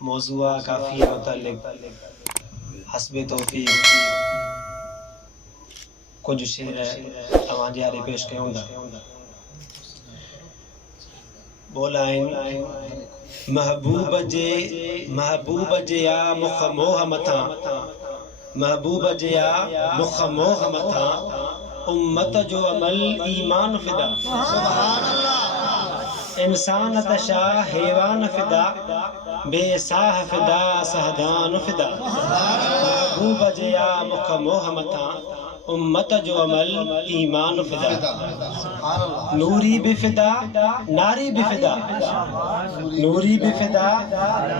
موضوع کافی متعلق حسب توفیق کچھ شعر تمام جارے پیش کروں گا. بولائیں محبوب جیا مخ موہ متاں، محبوب جیا مخ موہ متاں، امت جو عمل ایمان فدا. سبحان اللہ. انسان تشا حیوان فدا، بے ساہ فدا سہدان فدا. محبوب جیا مخ موہ متاں، امت جو عمل ایمان فدا. سبحان اللہ. نوری بفدا ناری بفدا، نوری بفدا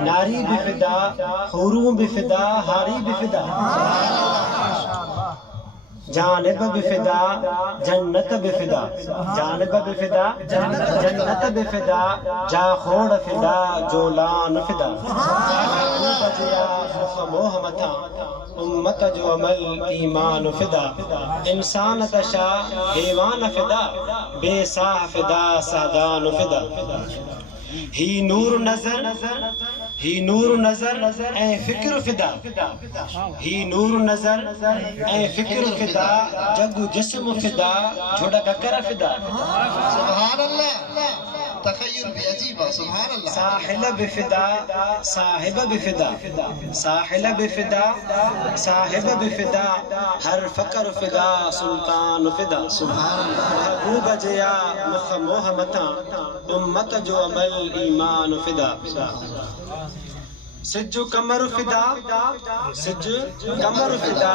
ناری بفدا، حوروں بفدا ہاری بفدا. جانب بفدا جنت بفدا، جانب بفدا جنت بفدا، جا خوڑ فدا جولان فدا. محبوب جیا مخ موہ متاں، امت جو عمل ایمان فدا. انسان تشا حیوان فدا، بے ساہ فدا سادان فدا. ہی نور نظر اے فکر فدا، ہی نور نظر اے فکر فدا، جگ جسم فدا جھڑک کر فدا. سبحان اللہ. تخیل بھی عجیب ہے. سبحان اللہ. ساحل بفدا صاحب بفدا، ساحل بفدا صاحب بفدا، ہر فقر فدا سلطان فدا. سبحان اللہ. محبوب جیا مخ موہ متاں، امت جو عمل ایمان فدا. سج کمر فدا، سج کمر فدا،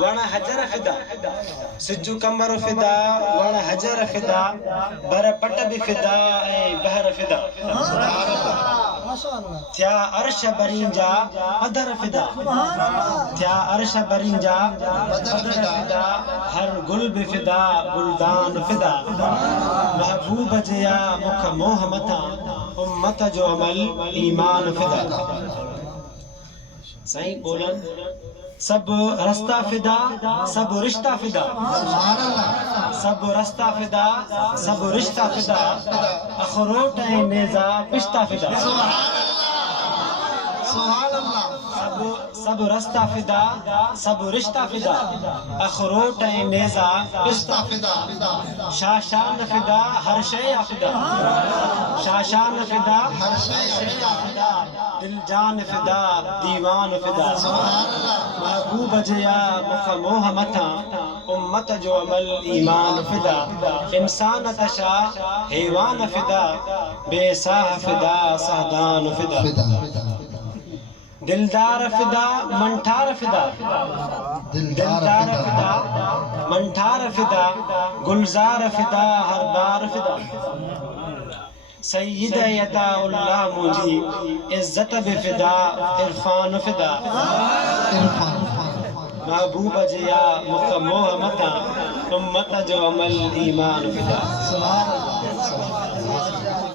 وڑ حجر فدا. سج کمر فدا وڑ حجر فدا، بر پٹ بفدا اے بہر فدا. تھیا عرش برینجا پدر فدا، تھیا عرش برینجا پدر فدا، ہر گل بفدا گلدان فدا. محبوب جیا مکھ موہ متاں، امت جو عمل ایمان فدا. صحیح بولن سب رستہ فدا سب رشتہ فدا، سب رستہ فدا سب رشتہ فدا، اخروٹ نیزہ پشتہ فدا. سبحان اللہ. سب رستہ فدا سب رشتہ فدا، اخروٹ نیزہ پشتہ فدا. شاشان فدا ہر شے فدا، شاشان فدا ہر شے فدا، دل جان فدا دیوان فدا. محبوب جیا مخ موہ متاں، امت جو عمل ایمان فدا. انسان تشا حیوان فدا، بے ساہ فدا سہدان فدا. دلدار فدا منٹھار فدا، دلدار فدا منٹھار فدا، گلزار فدا ہر بار فدا. سید عطا اللہ مجھے عزت بفدا عرفان فدا. محبوب جیا مخ موہ متاں، امت جو عمل ایمان فدا. سبحان اللہ.